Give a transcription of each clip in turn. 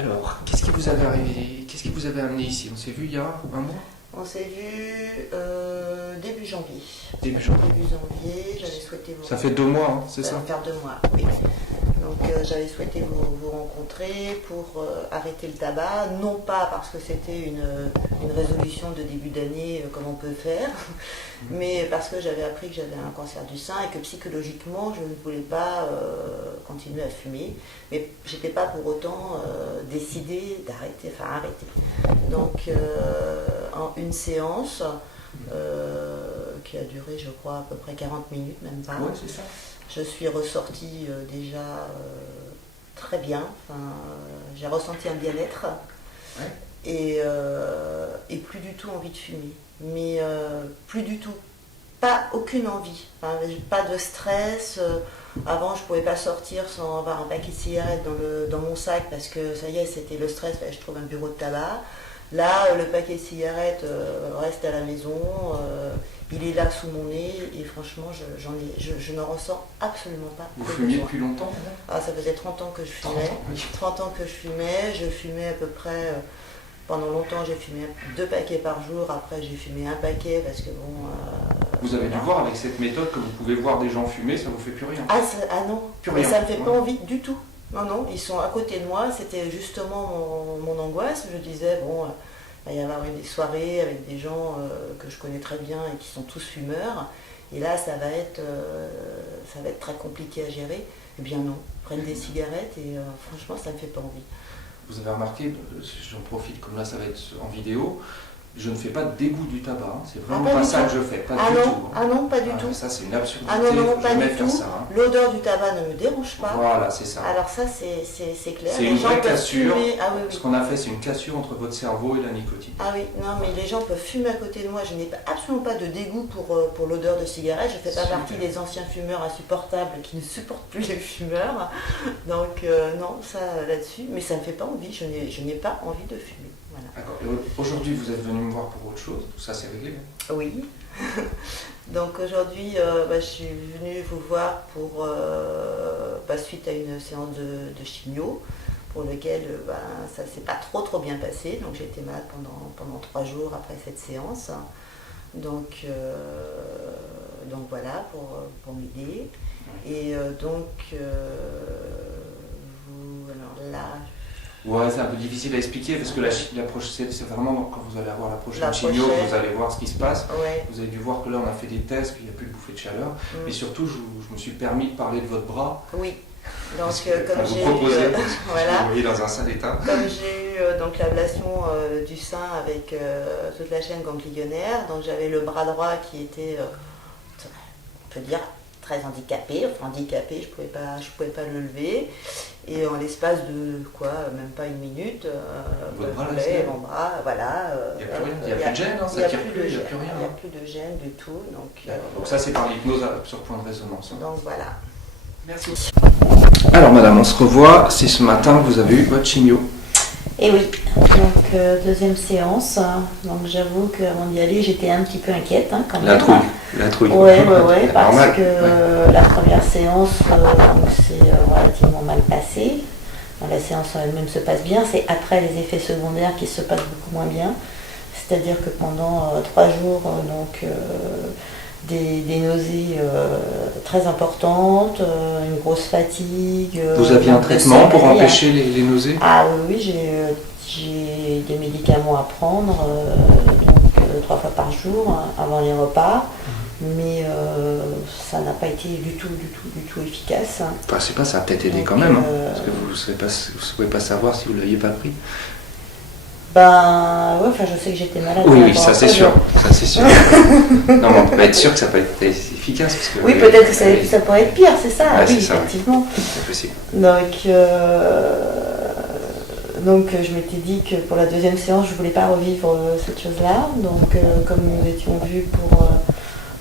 Alors, qu'est-ce qui vous avait arrivé, qu'est-ce qui vous avait amené ici? On s'est vu il y a un mois? On s'est vu début janvier. Début janvier. Début janvier, j'avais souhaité vous Ça fait 2 mois, hein, c'est Ça ça? va faire 2 mois, oui. Donc j'avais souhaité vous rencontrer pour arrêter le tabac, non pas parce que c'était une résolution de début d'année comme on peut faire, mais parce que j'avais appris que j'avais un cancer du sein et que psychologiquement je ne voulais pas continuer à fumer, mais je n'étais pas pour autant décidée d'arrêter, enfin arrêter. Donc en une séance qui a duré je crois à peu près 40 minutes, même pas. Ouais, c'est ça. Je suis ressortie déjà très bien, j'ai ressenti un bien-être et plus du tout envie de fumer, mais plus du tout, pas aucune envie, pas de stress. Avant je ne pouvais pas sortir sans avoir un paquet de cigarettes dans mon sac parce que ça y est c'était le stress, je trouve un bureau de tabac. Là le paquet de cigarettes reste à la maison. Il est là sous mon nez et franchement, je ne ressens absolument pas. Vous fumiez depuis longtemps? Ça faisait 30 ans que je fumais. 30 ans que je fumais à peu près, pendant longtemps j'ai fumé 2 paquets par jour, après j'ai fumé 1 paquet parce que bon... Vous avez dû voir avec cette méthode que vous pouvez voir des gens fumer, ça vous fait plus rien? Ah non, plus mais rien. Ça ne me fait pas envie du tout. Non, ils sont à côté de moi, c'était justement mon angoisse. Je disais, bon... Il va y avoir des soirées avec des gens que je connais très bien et qui sont tous fumeurs. Et là, ça va être très compliqué à gérer. Eh bien non, prennent des cigarettes et franchement, ça ne me fait pas envie. Vous avez remarqué, j'en profite, comme là ça va être en vidéo, je ne fais pas de dégoût du tabac, c'est vraiment pas ça que je fais, pas du tout. Ah non, pas du tout. Ça c'est une absurdité, ah non, pas du tout. Ça, L'odeur du tabac ne me dérange pas. Voilà, c'est ça. Alors ça c'est clair. C'est une vraie cassure. Oui. Ce qu'on a fait, c'est une cassure entre votre cerveau et la nicotine. Ah oui, non mais les gens peuvent fumer à côté de moi, je n'ai absolument pas de dégoût pour l'odeur de cigarette, je ne fais pas partie des anciens fumeurs insupportables qui ne supportent plus les fumeurs. Donc non, ça là-dessus, mais ça ne me fait pas envie, je n'ai pas envie de fumer. Voilà. D'accord. Aujourd'hui, vous êtes venu me voir pour autre chose, ça c'est réglé? Oui. Donc aujourd'hui, je suis venue vous voir pour suite à une séance de chimio, pour lequel ça ne s'est pas trop bien passé. Donc j'ai été malade pendant 3 jours après cette séance. Donc voilà, pour m'aider. Et alors là... Ouais, c'est un peu difficile à expliquer parce que c'est vraiment quand vous allez avoir la prochaine chimio, vous allez voir ce qui se passe. Ouais. Vous avez dû voir que là on a fait des tests, qu'il n'y a plus de bouffée de chaleur. Mais surtout, je me suis permis de parler de votre bras. Oui. Donc comme j'ai eu dans un sale état. Comme j'ai eu donc l'ablation du sein avec toute la chaîne ganglionnaire, donc j'avais le bras droit qui était, on peut dire, très handicapé, je pouvais pas le lever, et en l'espace de même pas une minute, mon bras, voilà. Il n'y a plus rien, il n'y a plus de gêne, ça tire plus, il n'y a plus rien. Il n'y a plus de gêne du tout. Donc ça c'est par l'hypnose sur point de résonance. Donc voilà. Merci. Alors madame, on se revoit, c'est ce matin que vous avez eu votre chimio. Et oui, donc deuxième séance, donc j'avoue qu'avant d'y aller j'étais un petit peu inquiète quand même. La trouille. Ouais, parce que la première séance c'est relativement mal passé. La séance elle-même se passe bien, c'est après les effets secondaires qui se passent beaucoup moins bien. C'est-à-dire que pendant 3 jours, des nausées très importantes, une grosse fatigue. Vous aviez un traitement pour empêcher les nausées? Ah oui, j'ai des médicaments à prendre, donc 3 fois par jour avant les repas, mais ça n'a pas été du tout efficace. C'est pas, ça a peut-être aidé quand même, parce que vous ne pouvez pas savoir si vous ne l'aviez pas pris. Je sais que j'étais malade. Oui, ça c'est sûr. Ça c'est sûr. Non, mais on peut pas être sûr que ça peut être efficace. Parce que, oui, peut-être que ça pourrait être pire, c'est ça. Oui, effectivement. C'est possible. Donc je m'étais dit que pour la deuxième séance, je ne voulais pas revivre cette chose-là. Donc comme nous étions vus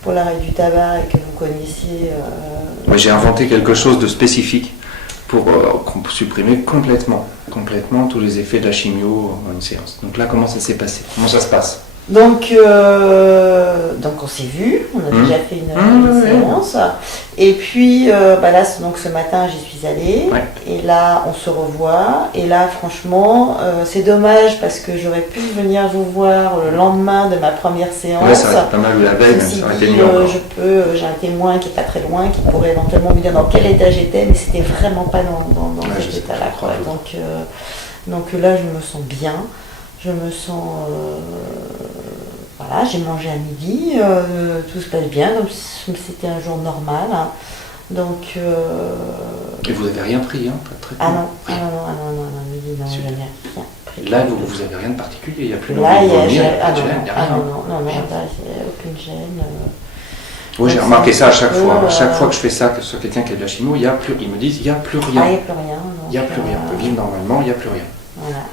pour l'arrêt du tabac et que vous connaissiez... J'ai inventé quelque chose de spécifique pour supprimer complètement tous les effets de la chimio en une séance. Donc là, comment ça s'est passé? Comment ça se passe? Donc on s'est vu, on a déjà fait une séance. Et puis là, donc ce matin, j'y suis allée. Ouais. Et là, on se revoit. Et là, franchement, c'est dommage parce que j'aurais pu venir vous voir le lendemain de ma première séance. Ouais, ça aurait été pas mal, ou la veille, même, ça aurait été mieux encore. J'ai un témoin qui est pas très loin, qui pourrait éventuellement me dire dans quel état j'étais, mais c'était vraiment pas dans cet état-là. Donc là, je me sens bien. Je me sens... voilà, j'ai mangé à midi, tout se passe bien, comme si c'était un jour normal. Hein. Donc... Et vous n'avez rien pris, hein, pas de traitement? Ah non, midi, non, je n'ai rien pris. Là, vous n'avez rien de particulier, il n'y a plus là, d'envie de vomir, il il n'y a n'y pas de gêne, il n'y a rien. non, là, c'est aucune gêne. Oui, j'ai remarqué ça à chaque fois. À chaque fois que je fais ça, que ce soit quelqu'un qui a de la chimio, ils me disent, il n'y a plus rien. Il n'y a plus rien. Il n'y a plus rien. On peut vivre normalement, il n'y a plus rien. Voilà.